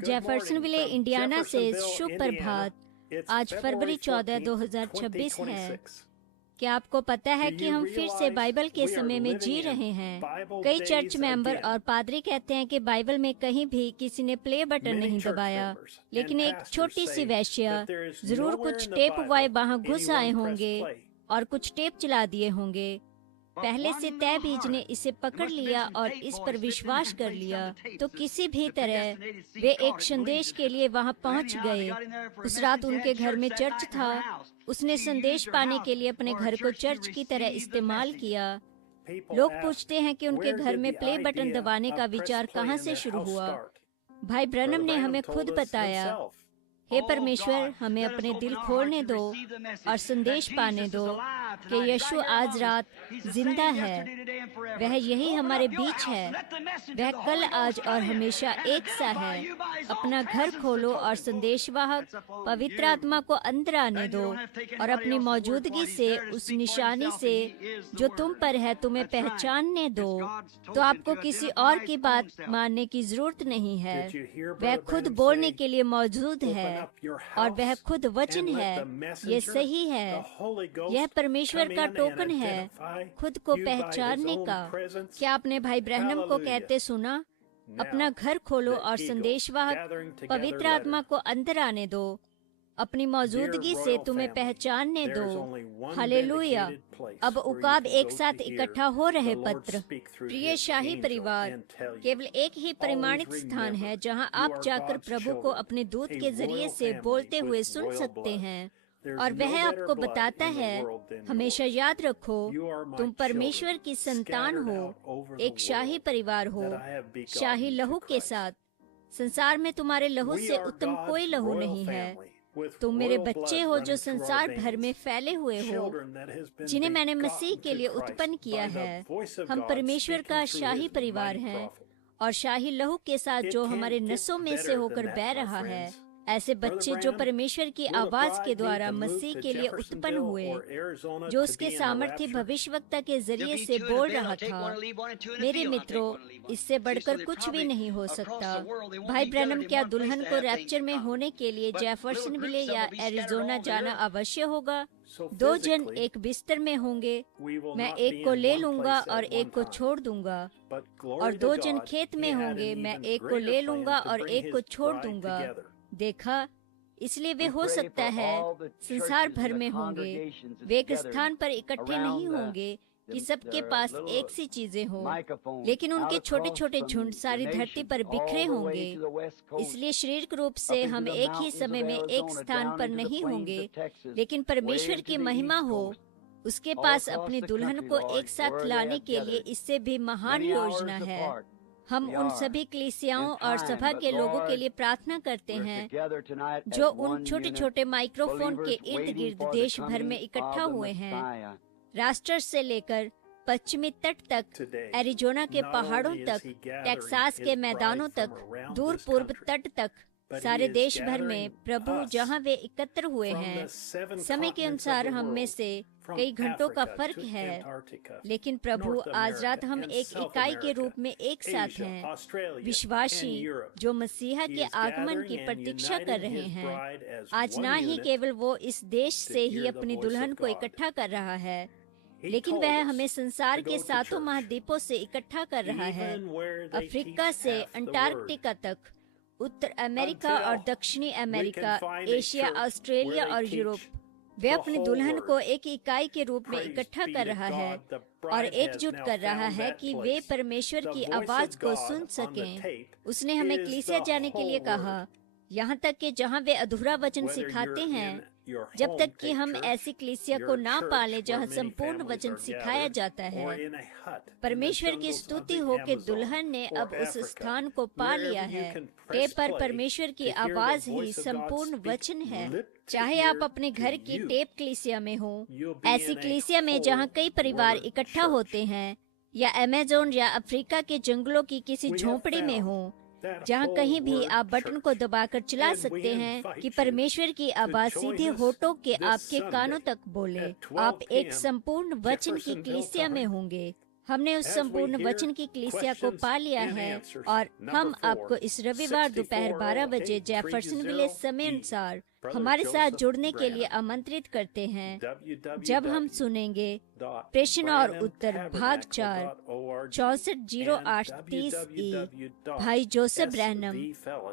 Jeffersonville, Indiana से शुभ प्रभात। आज फरवरी 14, 2026 है। क्या आपको पता है कि हम फिर से बाइबल के समय में जी रहे हैं? कई चर्च मेंबर और पादरी कहते हैं कि बाइबल में कहीं भी किसी ने प्ले बटन नहीं दबाया, लेकिन एक छोटी सी वेश्या जरूर कुछ टेप वाए वहाँ घुस आए होंगे और कुछ टेप चला दिए होंगे। पहले से तय बीज ने इसे पकड़ लिया और इस पर विश्वास कर लिया, तो किसी भी तरह वे एक संदेश के लिए वहां पहुंच गए। उस रात उनके घर में चर्च था। उसने संदेश पाने के लिए अपने घर को चर्च की तरह इस्तेमाल किया। लोग पूछते हैं कि उनके घर में प्ले बटन दबाने का विचार कहां से शुरू हुआ। भाई ब्रैनम ने हमें खुद बताया, हे परमेश्वर, हमें अपने दिल खोलने दो और संदेश पाने दो कि यीशु आज रात जिंदा है। वह यही हमारे बीच है। वह कल, आज और हमेशा एक सा है। अपना घर खोलो और संदेशवाहक पवित्र आत्मा को अंदर आने दो और अपनी मौजूदगी से, उस निशानी से जो तुम पर है, तुम्हें पहचानने दो। तो आपको किसी और की बात मानने की जरूरत नहीं है। वह खुद बोलने के लिए मौजूद है और वह खुद वचन है। ये सही है। यह परमेश्वर का टोकन है खुद को पहचानने का। क्या आपने भाई ब्रैनम को कहते सुना? अपना घर खोलो और संदेशवाहक पवित्र आत्मा को अंदर आने दो। अपनी मौजूदगी से तुम्हें पहचानने दो। हालेलुया। अब उकाब एक साथ इकट्ठा हो रहे पत्र। प्रिय शाही परिवार, केवल एक ही परिमाणित स्थान है जहां आप जाकर प्रभु को अपने दूत के जरिए से बोलते हुए सुन सकते हैं, और वह आपको बताता है, हमेशा याद रखो, तुम परमेश्वर की संतान हो, एक शाही परिवार हो, शाही लहू के साथ। संसार में तुम्हारे लहू से उत्तम कोई लहू नहीं है। तुम मेरे बच्चे हो जो संसार भर में फैले हुए हो, जिन्हें मैंने मसीह के लिए उत्पन्न किया है। हम परमेश्वर का शाही परिवार हैं और शाही लहू के साथ जो हमारे नसों में से होकर बह रहा है। ऐसे बच्चे जो परमेश्वर की आवाज के द्वारा मसीह के लिए उत्पन्न हुए, जो उसके सामर्थ्य भविष्यवक्ता के जरिए से बोल रहा था। मेरे मित्रों, इससे बढ़कर कुछ भी नहीं हो सकता। भाई ब्रैनम, क्या दुल्हन को रैप्चर में होने के लिए जेफरसनविले या एरिजोना जाना अवश्य होगा? दो जन एक बिस्तर में होंगे। मैं एक को ले लूंगा और एक को छोड़ दूंगा, और दो जन खेत में होंगे। मैं एक को ले लूंगा और एक को छोड़ दूंगा। देखा, इसलिए वे हो सकता है संसार भर में होंगे। वे एक स्थान पर इकट्ठे नहीं होंगे कि सबके पास एक सी चीजें हों, लेकिन उनके छोटे छोटे झुंड सारी धरती पर बिखरे होंगे। इसलिए शारीरिक रूप से हम एक ही समय में एक स्थान पर नहीं होंगे, लेकिन परमेश्वर की महिमा हो, उसके पास अपनी दुल्हन को एक साथ लाने के लिए इससे भी महान योजना है। हम उन सभी कलीसियाओं और सभा के लोगों के लिए प्रार्थना करते हैं जो उन छोटे छोटे माइक्रोफोन के इर्द गिर्द देश भर में इकट्ठा हुए हैं। राष्ट्र से लेकर पश्चिमी तट तक, एरिजोना के पहाड़ों तक, टेक्सास के मैदानों तक, दूर पूर्व तट तक, सारे देश भर में प्रभु जहां वे एकत्र हुए हैं। समय के अनुसार हम में से कई घंटों का फर्क है, लेकिन प्रभु आज रात हम एक इकाई के रूप में एक साथ हैं। विश्वासी जो मसीहा के आगमन की प्रतीक्षा कर रहे हैं। आज ना ही केवल वो इस देश से ही अपनी दुल्हन को इकट्ठा कर रहा है, लेकिन वह हमें संसार के सातों महाद्वीपों से इकट्ठा कर रहा है। अफ्रीका से अंटार्कटिका तक, उत्तर अमेरिका और दक्षिणी अमेरिका, एशिया, ऑस्ट्रेलिया और यूरोप। वे अपनी दुल्हन को एक इकाई के रूप में इकट्ठा कर रहा है और एकजुट कर रहा है कि वे परमेश्वर की आवाज को सुन सकें। उसने हमें कलीसिया जाने के लिए कहा, यहाँ तक कि जहाँ वे अधूरा वचन सिखाते हैं। जब तक कि हम ऐसी कलीसिया को ना पालें जहाँ संपूर्ण वचन सिखाया जाता है। परमेश्वर की स्तुति हो कि दुल्हन ने अब उस स्थान को पा लिया है। टेप पर परमेश्वर की आवाज ही संपूर्ण वचन है। चाहे आप अपने घर की टेप कलीसिया में हो, ऐसी कलीसिया में जहाँ कई परिवार इकट्ठा होते हैं, या अमेज़न या अफ्रीका के जंगलों की किसी झोंपड़ी में हो, जहाँ कहीं भी आप बटन को दबाकर चला सकते हैं कि परमेश्वर की आवाज सीधे होठों के आपके कानों तक बोले। आप एक संपूर्ण वचन की कलीसिया में होंगे। हमने उस संपूर्ण वचन की कलीसिया को पा लिया है और हम आपको इस रविवार दोपहर 12 बजे जेफरसन विलेज समय अनुसार हमारे साथ जुड़ने के लिए आमंत्रित करते हैं, जब हम सुनेंगे प्रश्न और उत्तर भाग 4 640830 भाई Joseph Branham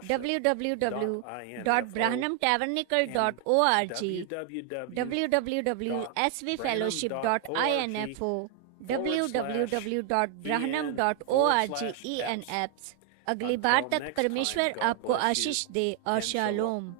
www.branhamtabernacle.org www.svfellowship.info www.branham.org ENFs। अगली बार तक परमेश्वर आपको आशीष दे और शालोम।